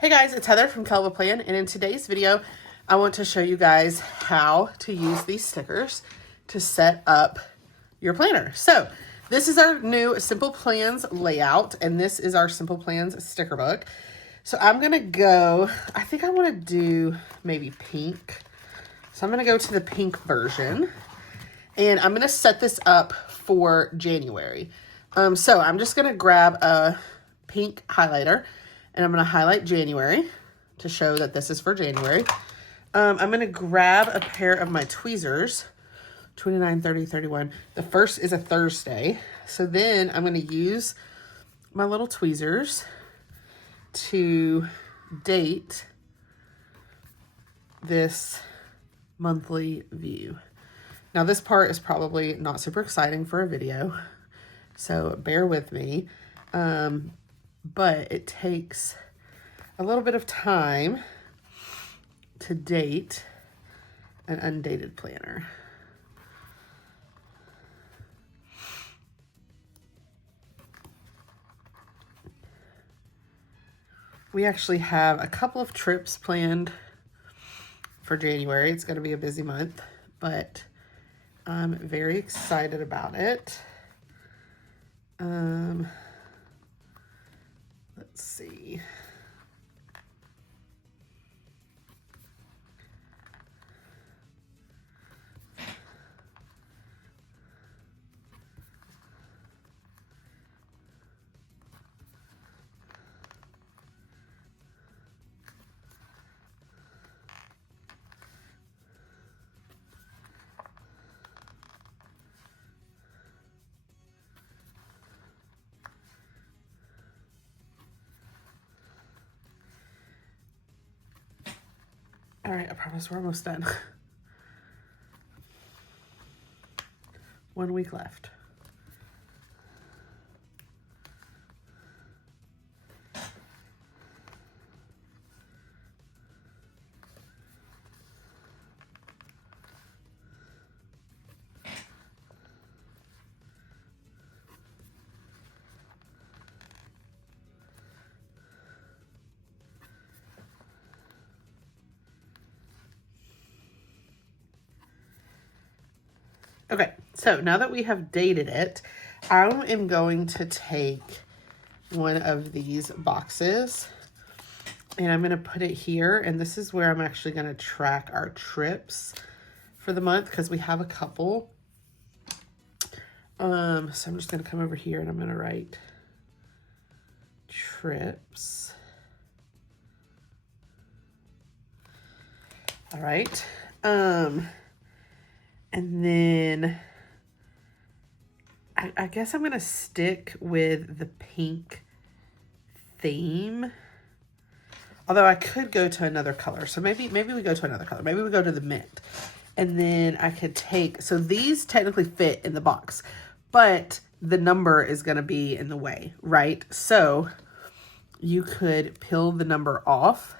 Hey guys, it's Heather from Kell Plan, and in today's video, I want to show you guys how to use these stickers to set up your planner. So this is our new Simple Plans layout, and this is our Simple Plans sticker book. So I'm gonna go, I think I wanna do maybe pink. So I'm gonna go to the pink version, and I'm gonna set this up for January. So I'm just gonna grab a pink highlighter, and I'm going to highlight January to show that this is for January. I'm going to grab a pair of my tweezers, 29, 30, 31. The first is a Thursday. So then I'm going to use my little tweezers to date this monthly view. Now this part is probably not super exciting for a video, so bear with me. But it takes a little bit of time to date an undated planner. We actually have a couple of trips planned for January. It's going to be a busy month, but I'm very excited about it. Let's see. All right, I promise we're almost done. 1 week left. Okay, so now that we have dated it, I am going to take one of these boxes and I'm going to put it here. And this is where I'm actually going to track our trips for the month because we have a couple. So I'm just going to come over here and I'm going to write trips. All right. And then I guess I'm going to stick with the pink theme. Although I could go to another color. So maybe we go to another color. Maybe we go to the mint. And then I could take, so these technically fit in the box, but the number is going to be in the way, right? So you could peel the number off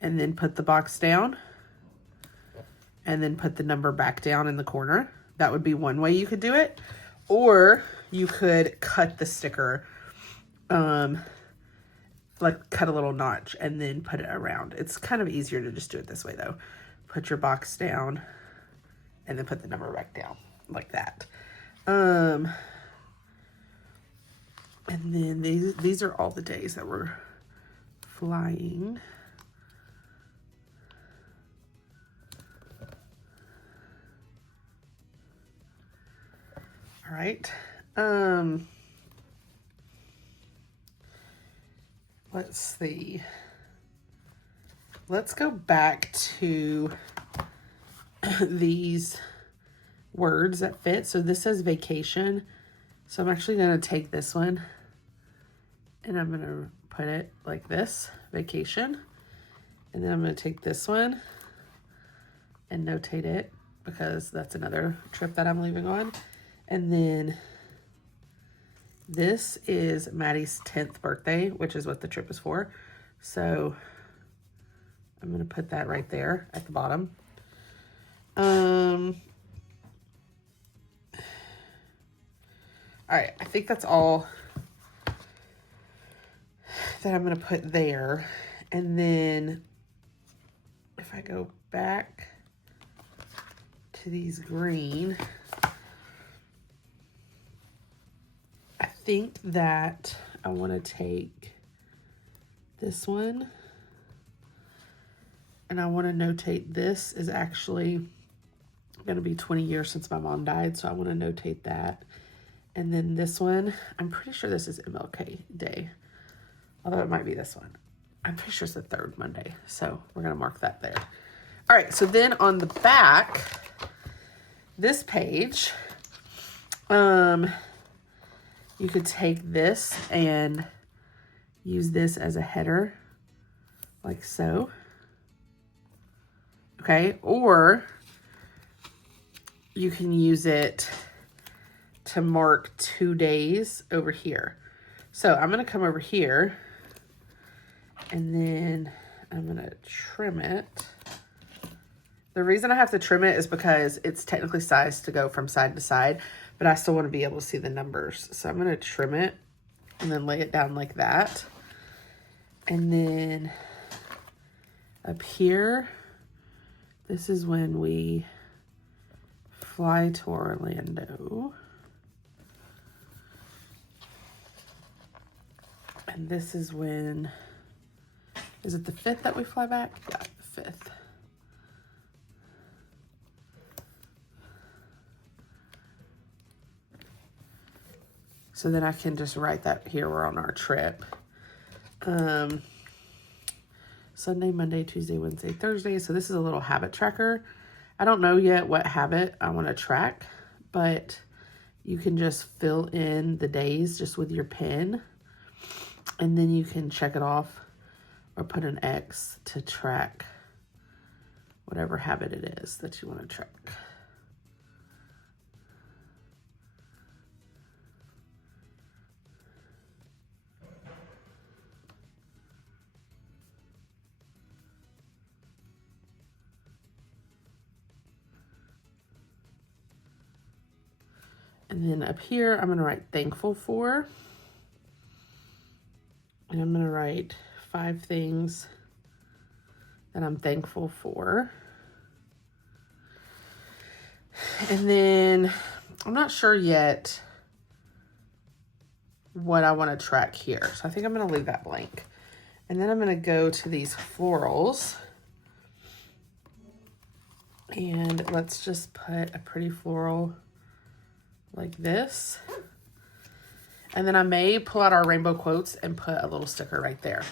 and then put the box down and then put the number back down in the corner. That would be one way you could do it. Or you could cut the sticker, like cut a little notch and then put it around. It's kind of easier to just do it this way though. Put your box down and then put the number back down like that. And then these are all the days that we're flying. All right. Let's see. Let's go back to these words that fit. So this says vacation. So I'm actually going to take this one and I'm going to put it like this, vacation. And then I'm going to take this one and notate it because that's another trip that I'm leaving on. And then this is Maddie's 10th birthday, which is what the trip is for. So I'm going to put that right there at the bottom. All right, I think that's all that I'm going to put there. And then if I go back to these green, I think that I want to take this one and I want to notate this is actually going to be 20 years since my mom died. So I want to notate that. And then this one, I'm pretty sure this is MLK Day, although it might be this one. I'm pretty sure it's the 3rd Monday. So we're going to mark that there. All right. So then on the back, this page, you could take this and use this as a header, like so. Okay, or you can use it to mark 2 days over here. So I'm gonna come over here and then I'm gonna trim it. The reason I have to trim it is because it's technically sized to go from side to side, but I still want to be able to see the numbers. So I'm going to trim it and then lay it down like that. And then up here, this is when we fly to Orlando. And this is when, is it the 5th that we fly back? Yeah, the 5th. So then I can just write that here, we're on our trip. Sunday, Monday, Tuesday, Wednesday, Thursday. So this is a little habit tracker. I don't know yet what habit I want to track, but you can just fill in the days just with your pen. And then you can check it off or put an X to track whatever habit it is that you want to track. And then up here, I'm going to write thankful for. And I'm going to write 5 things that I'm thankful for. And then I'm not sure yet what I want to track here. So I think I'm going to leave that blank. And then I'm going to go to these florals. And let's just put a pretty floral like this. And then I may pull out our rainbow quotes and put a little sticker right there.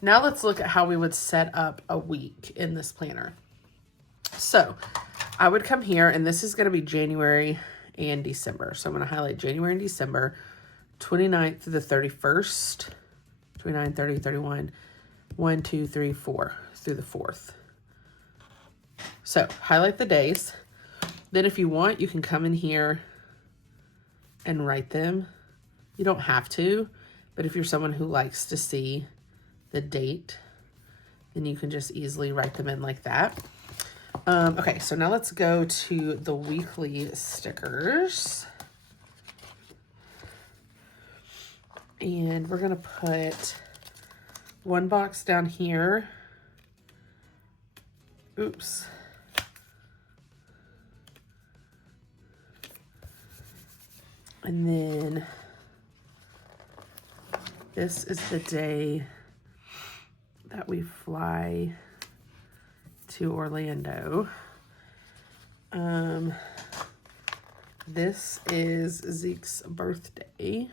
Now let's look at how we would set up a week in this planner. So I would come here, and this is going to be January and December. So I'm going to highlight January and December, 29th through the 31st, 29, 30, 31, 1, 2, 3, 4 through the 4th. So highlight the days. Then if you want, you can come in here and write them. You don't have to, but if you're someone who likes to see the date, then you can just easily write them in like that. Okay, so now let's go to the weekly stickers. And we're gonna put one box down here. Oops. And then this is the day that we fly to Orlando. This is Zeke's birthday.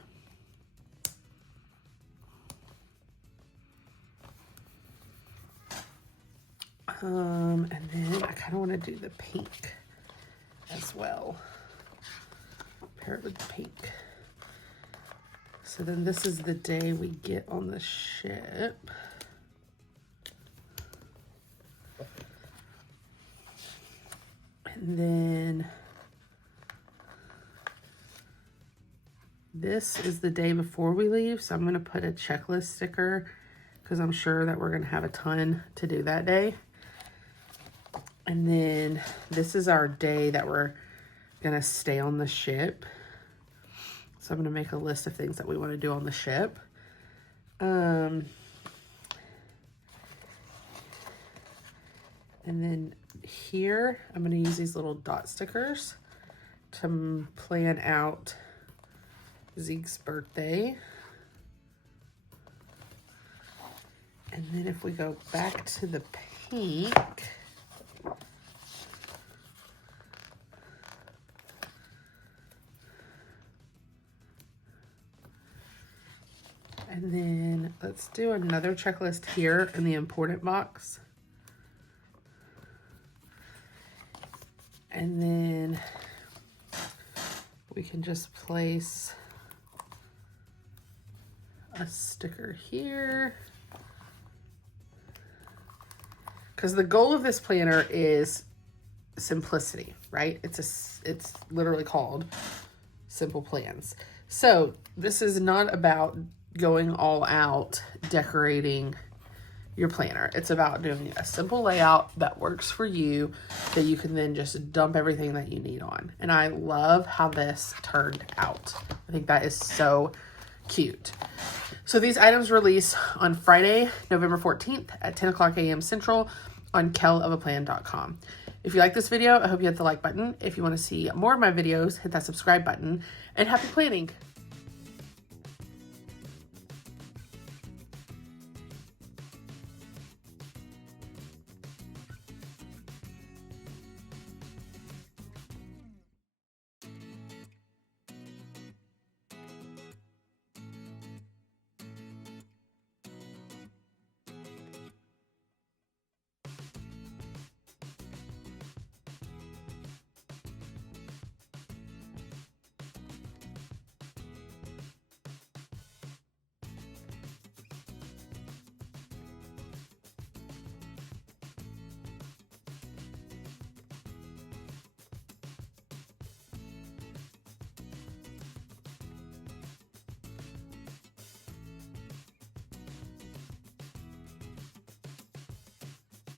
And then I kind of want to do the pink as well. Pair it with the pink. So then this is the day we get on the ship. And then this is the day before we leave. So I'm going to put a checklist sticker because I'm sure that we're going to have a ton to do that day. And then this is our day that we're going to stay on the ship. So I'm going to make a list of things that we want to do on the ship. And then here, I'm going to use these little dot stickers to plan out Zeke's birthday. And then if we go back to the pink, and then let's do another checklist here in the important box. And then we can just place a sticker here. Because the goal of this planner is simplicity, right? It's literally called Simple Plans. So this is not about going all out decorating your planner. It's about doing a simple layout that works for you, that you can then just dump everything that you need on. And I love how this turned out. I think that is so cute. So these items release on Friday, November 14th at 10 o'clock a.m. Central on kellofaplan.com. If you like this video, I hope you hit the like button. If you want to see more of my videos, hit that subscribe button, and happy planning.